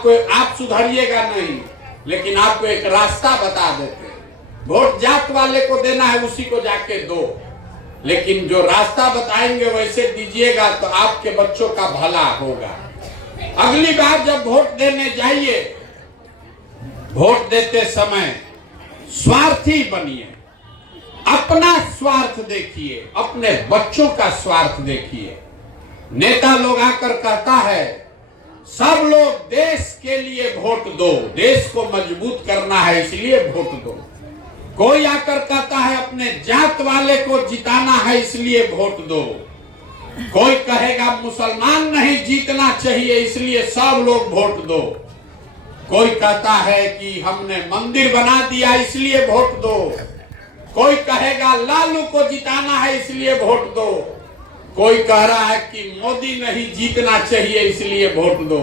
आप सुधरिएगा नहीं, लेकिन आपको एक रास्ता बता देते हैं। वोट जात वाले को देना है, उसी को जाके दो, लेकिन जो रास्ता बताएंगे वैसे दीजिएगा तो आपके बच्चों का भला होगा। अगली बार जब वोट देने जाइए, वोट देते समय स्वार्थी बनिए, अपना स्वार्थ देखिए, अपने बच्चों का स्वार्थ देखिए। नेता लोग आकर कहता है सब लोग देश के लिए वोट दो, देश को मजबूत करना है इसलिए वोट दो। कोई आकर कहता है अपने जात वाले को जिताना है इसलिए वोट दो। कोई कहेगा मुसलमान नहीं जीतना चाहिए इसलिए सब लोग वोट दो। कोई कहता है कि हमने मंदिर बना दिया इसलिए वोट दो। कोई कहेगा लालू को जिताना है इसलिए वोट दो। कोई कह रहा है कि मोदी नहीं जीतना चाहिए इसलिए वोट दो।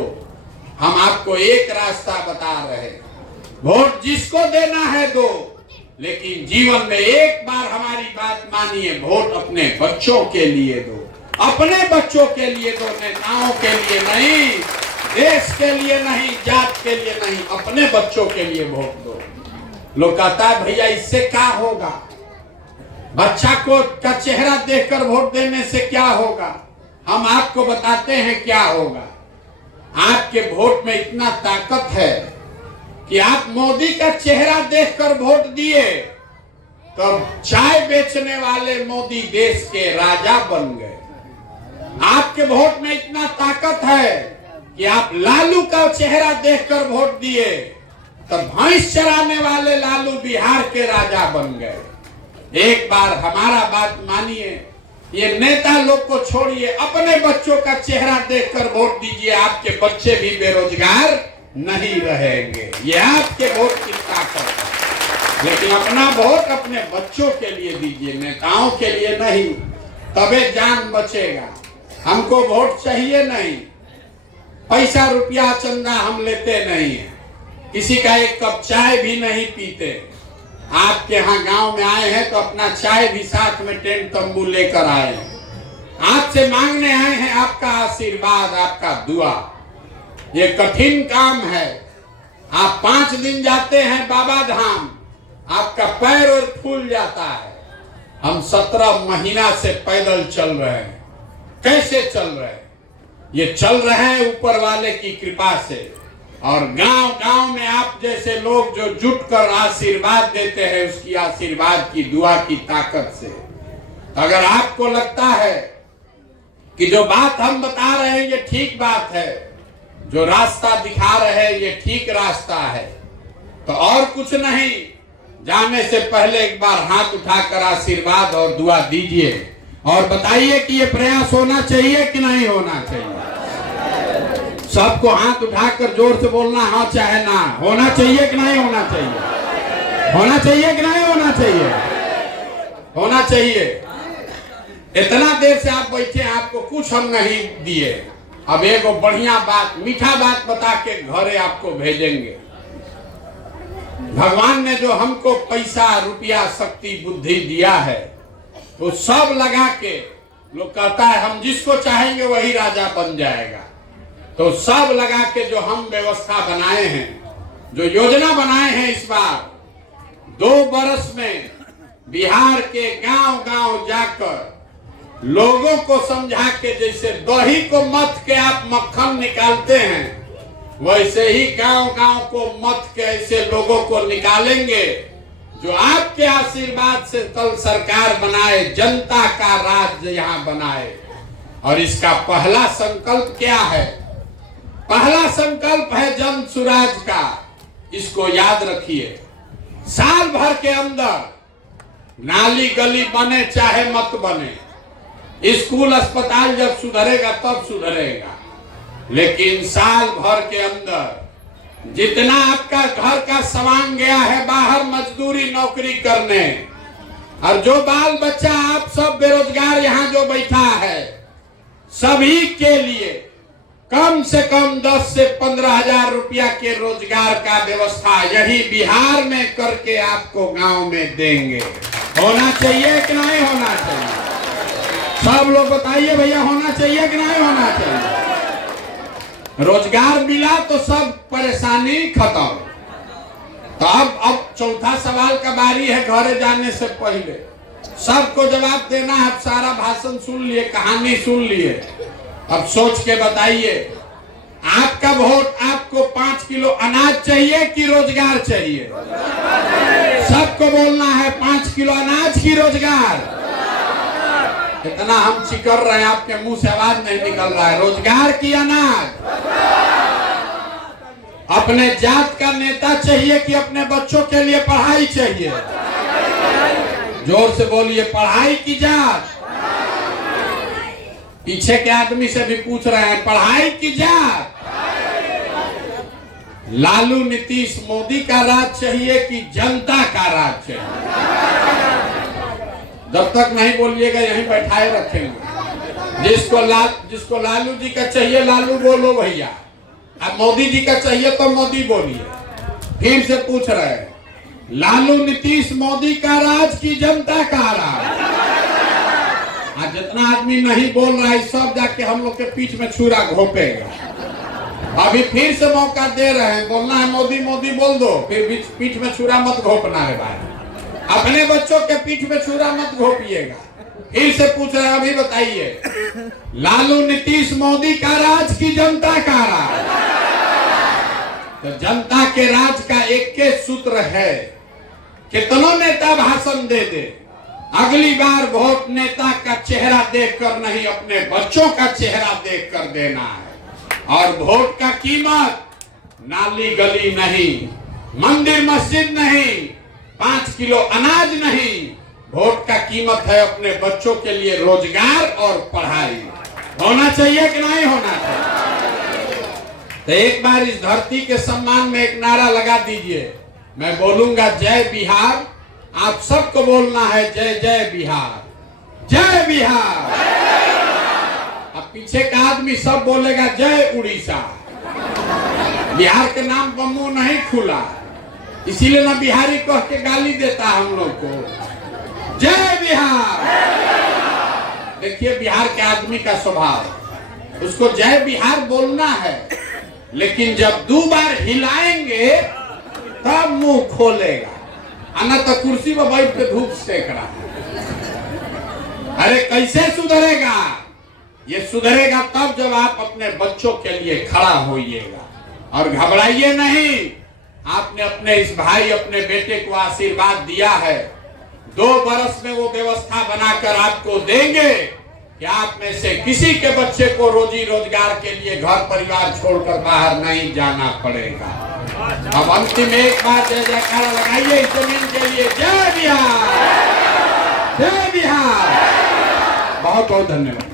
हम आपको एक रास्ता बता रहे हैं, वोट जिसको देना है दो, लेकिन जीवन में एक बार हमारी बात मानिए, वोट अपने बच्चों के लिए दो, अपने बच्चों के लिए दो, नेताओं के लिए नहीं, देश के लिए नहीं, जात के लिए नहीं, अपने बच्चों के लिए वोट दो। लोग कहता है भैया इससे क्या होगा, बच्चा को का चेहरा देखकर वोट देने से क्या होगा। हम आपको बताते हैं क्या होगा। आपके वोट में इतना ताकत है कि आप मोदी का चेहरा देखकर वोट दिए तो चाय बेचने वाले मोदी देश के राजा बन गए। आपके वोट में इतना ताकत है कि आप लालू का चेहरा देखकर वोट दिए तो भैंस चराने वाले लालू बिहार के राजा बन गए। एक बार हमारा बात मानिए, ये नेता लोग को छोड़िए, अपने बच्चों का चेहरा देखकर वोट दीजिए, आपके बच्चे भी बेरोजगार नहीं रहेंगे। ये आपके वोट की ताकत है। लेकिन अपना वोट अपने बच्चों के लिए दीजिए, नेताओं के लिए नहीं, तबे जान बचेगा। हमको वोट चाहिए नहीं, पैसा रुपया चंदा हम लेते नहीं है, किसी का एक कप चाय भी नहीं पीते। आपके यहाँ गांव में आए हैं तो अपना चाय भी साथ में टेंट तंबू लेकर आए हैं। आपसे मांगने आए हैं आपका आशीर्वाद, आपका दुआ। ये कठिन काम है। आप 5 दिन जाते हैं बाबा धाम, आपका पैर और फूल जाता है। हम 17 महीना से पैदल चल रहे हैं। कैसे चल रहे हैं? ये चल रहे हैं ऊपर वाले की कृपा से, और गांव गांव में आप जैसे लोग जो जुट कर आशीर्वाद देते हैं, उसकी आशीर्वाद की दुआ की ताकत से। अगर आपको लगता है कि जो बात हम बता रहे हैं ये ठीक बात है, जो रास्ता दिखा रहे हैं ये ठीक रास्ता है, तो और कुछ नहीं, जाने से पहले एक बार हाथ उठाकर आशीर्वाद और दुआ दीजिए और बताइए कि ये प्रयास होना चाहिए कि नहीं होना चाहिए। सबको हाथ उठाकर जोर से बोलना हाँ चाहे ना, होना चाहिए कि नहीं होना चाहिए, होना चाहिए कि नहीं होना चाहिए, होना चाहिए। इतना देर से आप बैठे, आपको कुछ हम नहीं दिए, अब एक बढ़िया बात, मीठा बात बता के घरे आपको भेजेंगे। भगवान ने जो हमको पैसा रुपया शक्ति बुद्धि दिया है तो सब लगा के, लोग कहता है हम जिसको चाहेंगे वही राजा बन जाएगा, तो सब लगा के जो हम व्यवस्था बनाए हैं, जो योजना बनाए हैं, इस बार 2 बरस में बिहार के गांव गांव जाकर लोगों को समझा के, जैसे दही को मथ के आप मक्खन निकालते हैं, वैसे ही गांव गांव को मथ के ऐसे लोगों को निकालेंगे जो आपके आशीर्वाद से कल सरकार बनाए, जनता का राज्य यहाँ बनाए। और इसका पहला संकल्प क्या है? पहला संकल्प है जन सुराज का। इसको याद रखिए। साल भर के अंदर नाली गली बने चाहे मत बने, स्कूल अस्पताल जब सुधरेगा तब सुधरेगा, लेकिन साल भर के अंदर जितना आपका घर का सामान गया है बाहर मजदूरी नौकरी करने, और जो बाल बच्चा आप सब बेरोजगार यहाँ जो बैठा है, सभी के लिए कम से कम 10 से 15 हजार रुपया के रोजगार का व्यवस्था यही बिहार में करके आपको गांव में देंगे। होना चाहिए कि नहीं होना चाहिए? सब लोग बताइए भैया, होना चाहिए कि नहीं होना चाहिए? रोजगार मिला तो सब परेशानी खत्म। तो अब चौथा सवाल का बारी है घरे जाने से पहले। सबको जवाब देना है। अब सारा भाषण सुन लिए, कहानी सुन लिए, अब सोच के बताइए आपका वोट आपको 5 किलो अनाज चाहिए कि रोजगार चाहिए? सबको बोलना है 5 किलो अनाज की रोजगार। इतना हम चिकर रहे हैं, आपके मुंह से आवाज नहीं निकल रहा है। रोजगार की अनाज? अपने जात का नेता चाहिए कि अपने बच्चों के लिए पढ़ाई चाहिए? जोर से बोलिए, पढ़ाई की जात? पीछे के आदमी से भी पूछ रहे हैं, पढ़ाई की जात? लालू नीतीश मोदी का राज चाहिए कि जनता का राज चाहिए? जब तक नहीं बोलिएगा यहीं बैठाए रखेंगे। जिसको लालू जी का चाहिए लालू बोलो भैया, अब मोदी जी का चाहिए तो मोदी बोलिए। फिर से पूछ रहे हैं, लालू नीतीश मोदी का राज की जनता का राज? आज जितना आदमी नहीं बोल रहा है सब जाके हम लोग के पीठ में छुरा घोपेगा। अभी फिर से मौका दे रहे हैं, बोलना है मोदी मोदी बोल दो, फिर पीठ में छुरा मत घोपना है भाई। अपने बच्चों के पीठ में छुरा मत घोपिएगा। फिर से पूछ रहे हैं, अभी बताइए, लालू नीतीश मोदी का राज की जनता का राज? तो जनता के राज का एक के सूत्र है, कितनों नेता भाषण दे दे, अगली बार वोट नेता का चेहरा देखकर नहीं अपने बच्चों का चेहरा देखकर देना है। और वोट का कीमत नाली गली नहीं, मंदिर मस्जिद नहीं, 5 किलो अनाज नहीं, वोट का कीमत है अपने बच्चों के लिए रोजगार और पढ़ाई। होना चाहिए कि नहीं होना चाहिए? तो एक बार इस धरती के सम्मान में एक नारा लगा दीजिए। मैं बोलूंगा जय बिहार, आप सबको बोलना है जय जय बिहार, जय बिहार। अब पीछे का आदमी सब बोलेगा जय उड़ीसा। बिहार के नाम पर मुंह नहीं खुला, इसीलिए ना बिहारी कह के गाली देता हम लोग को। जय बिहार। देखिए बिहार के आदमी का स्वभाव, उसको जय बिहार बोलना है, लेकिन जब 2 बार हिलाएंगे तब मुंह खोलेगा, अन्ना तो कुर्सी पर बैठ के धूप सेक रहा है। अरे कैसे सुधरेगा? ये सुधरेगा तब जब आप अपने बच्चों के लिए खड़ा होइएगा। और घबराइए नहीं, आपने अपने इस भाई अपने बेटे को आशीर्वाद दिया है, 2 बरस में वो व्यवस्था बनाकर आपको देंगे कि आप में से किसी के बच्चे को रोजी रोजगार के लिए घर परिवार छोड़कर बाहर नहीं जाना पड़ेगा। अब अंतिम एक बार जय जयकारा लगाइए इस जमीन के लिए। जय बिहार, जय बिहार। बहुत बहुत धन्यवाद।